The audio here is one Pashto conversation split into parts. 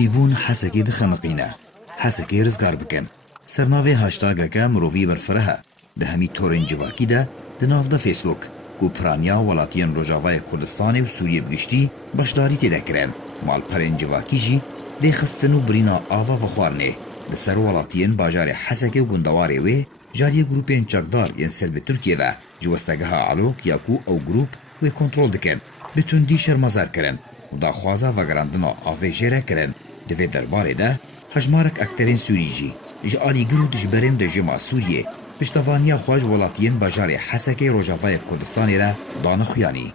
تیبون حسکی دخنقینه حسکی رزگار بکن سرناوی هاشتاگکا مرووی برفره ده همی تورین جواکی ده ناف ده فیسبوک کو پرانیا ولاتیان روجاوای کردستان و سوریه بگشتی باشداری تیده کرن مال پرین جواکی جی وی خستن و برینا آوا و خوارنه ده سر ولاتیان باجار حسکی و گندواری وی جاری گروپین چاکدار ین سلب ترکیه و جوستگه علوق یاکو او گروپ و کنترول دکن بتون دی شرمزار کرن و دا خوازا و گراندنا آوه جیره کرن دوی درباره ده هجمارک اکترین سوری جی جالی گرو دجبرین ده جما سوریه پشتوانیا خواج ولاتیان باجار حسکی روجاوای کردستانی را دان خویانی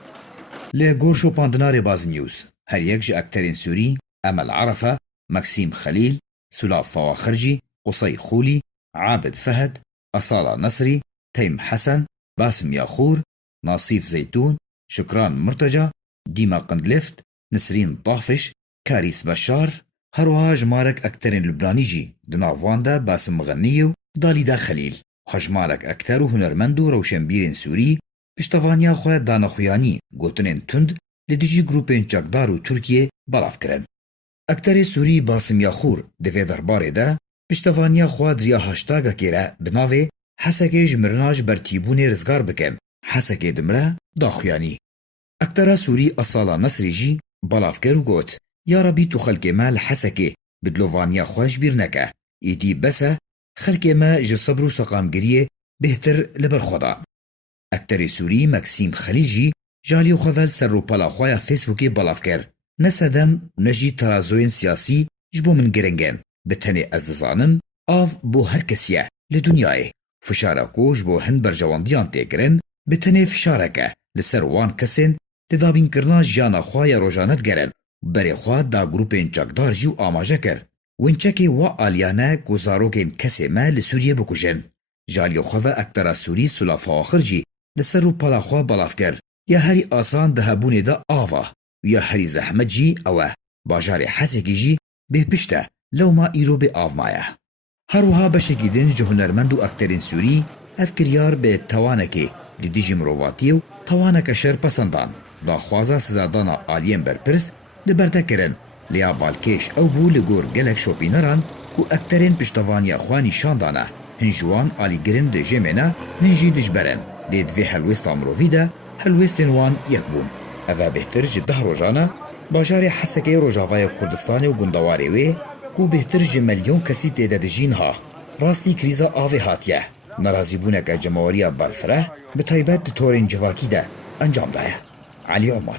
لی گورشو پاندنار باز نیوز هر یک جا اکترین سوری امل عرفه مکسیم خلیل سلاف فواخرجی قصی خولی عابد فهد أصالة نصري تيم حسن باسم ياخور ناصيف زيتون شكران مرتجى ديما قندلفت نسرين طافش كاريس بشار هروها جمارك أكترين لبنانيجي دنافواندا باسم مغنيو داليدا خليل هجمارك أكترو هنرمندو روشنبيرين سوري بشتوانيا خواه دانخوياني گوتنين تند لديجي گروپين چاكدارو تركيه بلاف کرن أكتر سوري باسم ياخور دوه درباره ده پشتوانیا خواه دریا هاشتاگا کیره بناوه حسکه جمرناج برتیبون رزگار بکن حسکه دمره داخویانی اکترا سوری اصالا نصری جی بلافگر و گوت یا ربی تو خلق ما لحسکه بدلوانیا خواهش بیر نکه ایدی بسه خلق ما جصبر و سقامگریه بهتر لبر خدا اکتر سوری مکسیم خلیل جی جالی و خوال سر رو پلا خواه فیسبوکی بلافگر نسدم نجی ترازوین سیاسی جبو من گرنگن بتنی از دزانم آف بو هر کسیه لدنیای فشاره کوش بو هن برجواندیان تیگرن بتنی فشاره که لسر وان کسین لدابین کرنا جانا خواه روژانت گرن بری خواه دا گروپین چاکدار جو آماجه کر ونچکی و آلیانه گزاروکین کسی ما لسوریه بکوشن جالیو خواه اکترا سوری سلافا آخر جی لسر رو پلا خواه بلاف کر یا هری آسان دهبونه دا آوا یا هری زحمت جی اوه باجار حسکی جی به پشته لو ما ایرو به آف مایه هروها بشکیدن جهنرمند و اکترین سوری افکریار به توانکی لدیجی مروواتی و توانک شر پسندان دا خوازا سزادانا آلیم برپرس لبرده کرن لیا بالکش او بو لگور گلک شوپینران کو اکترین پشتوانی خوانی شاندانه هنجوان آلی گرن ده جمعنا هنجی دجبرن لیدوی هلوست مرووی ده هلوستن وان یک بون اوه بهتر جده روژانه باجار حسکی روجاوای کردستان و گندواری وی کو بهتر جه ملیون کسی تیده دجین ها راستی کریزا آوه هاتیه نرازی بونک جمهوری برفره به تایبت تورین جواکی ده انجام دایه علی عمر